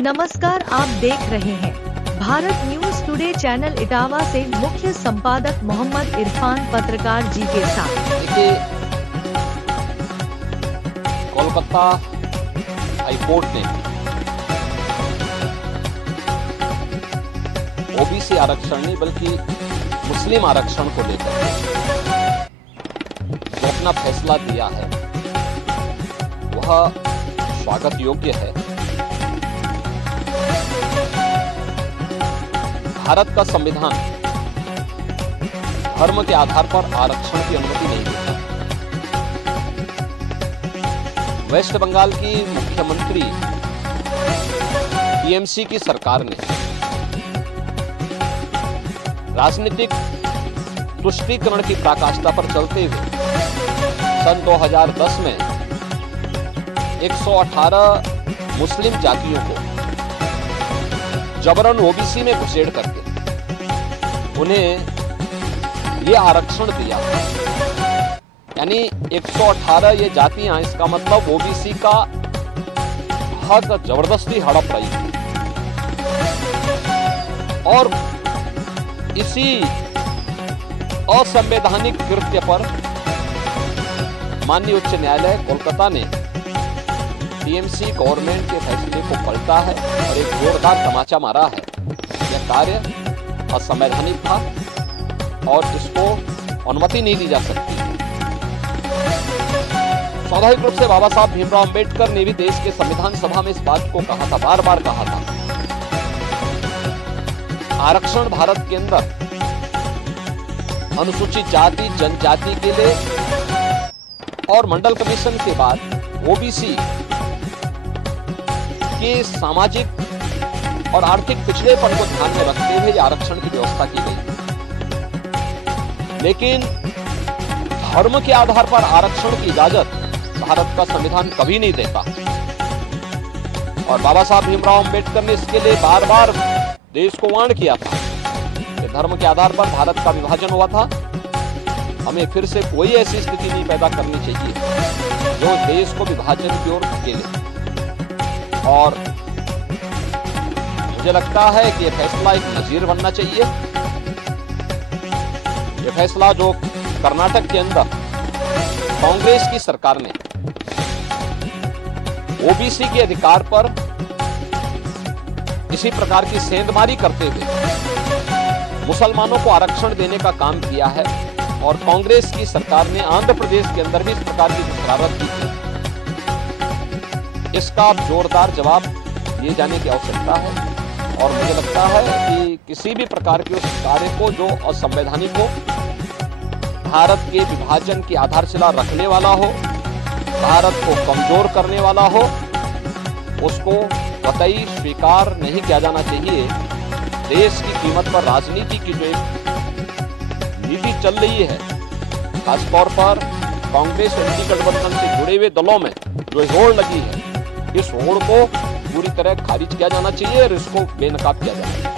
नमस्कार, आप देख रहे हैं Bharat news today channel Etawah से मुख्य संपादक मोहम्मद इरफान पत्रकार जी के साथ। देखिए, कोलकाता हाईकोर्ट ने ओबीसी आरक्षण नहीं बल्कि मुस्लिम आरक्षण को लेकर जो अपना फैसला दिया है वह स्वागत योग्य है। भारत का संविधान धर्म के आधार पर आरक्षण की अनुमति नहीं देता। वेस्ट बंगाल की मुख्यमंत्री टीएमसी की सरकार ने राजनीतिक तुष्टीकरण की पराकाष्ठा पर चलते हुए सन 2010 में 118 मुस्लिम जातियों को जबरन ओबीसी में घुसेड़ करके उन्हें ये आरक्षण दिया। यानी 118 ये जातियां, इसका मतलब ओबीसी का हक जबरदस्ती हड़प रही थी। और इसी असंवैधानिक कृत्य पर माननीय उच्च न्यायालय कोलकाता ने टीएमसी गवर्नमेंट के फैसले को पलटा है और एक जोरदार तमाचा मारा है। यह कार्य असंवैधानिक था और इसको अनुमति नहीं दी जा सकती। स्वाभाविक रूप से बाबा साहब भीमराव अंबेडकर ने भी देश के संविधान सभा में इस बात को कहा था, बार बार कहा था। आरक्षण भारत के अंदर अनुसूचित जाति जनजाति के लिए और मंडल कमीशन के बाद ओबीसी के सामाजिक और आर्थिक पिछड़ेपन को ध्यान में रखते हुए आरक्षण की व्यवस्था की गई। लेकिन धर्म के आधार पर आरक्षण की इजाजत भारत का संविधान कभी नहीं देता। और बाबा साहब भीमराव अंबेडकर ने इसके लिए बार बार देश को वार्न किया था कि धर्म के आधार पर भारत का विभाजन हुआ था। हमें फिर से कोई ऐसी स्थिति नहीं पैदा करनी चाहिए जो देश को विभाजन की ओर धकेले। और मुझे लगता है कि यह फैसला एक नजीर बनना चाहिए। यह फैसला जो कर्नाटक के अंदर कांग्रेस की सरकार ने ओबीसी के अधिकार पर इसी प्रकार की सेंधमारी करते हुए मुसलमानों को आरक्षण देने का काम किया है। और कांग्रेस की सरकार ने आंध्र प्रदेश के अंदर भी इस प्रकार की शरारत की थी। इसका जोरदार जवाब दिए जाने की आवश्यकता है। और मुझे लगता है कि किसी भी प्रकार के उस कार्य को जो असंवैधानिक हो, भारत के विभाजन की आधारशिला रखने वाला हो, भारत को कमजोर करने वाला हो, उसको कतई स्वीकार नहीं किया जाना चाहिए। देश की कीमत पर राजनीति की जो एक नीति चल रही है, खासतौर पर कांग्रेस एनडीए गठबंधन से जुड़े हुए दलों में जो होड़ लगी है, इस होड़ को पूरी तरह खारिज किया जाना चाहिए और इसको बेनकाब किया जाना चाहिए।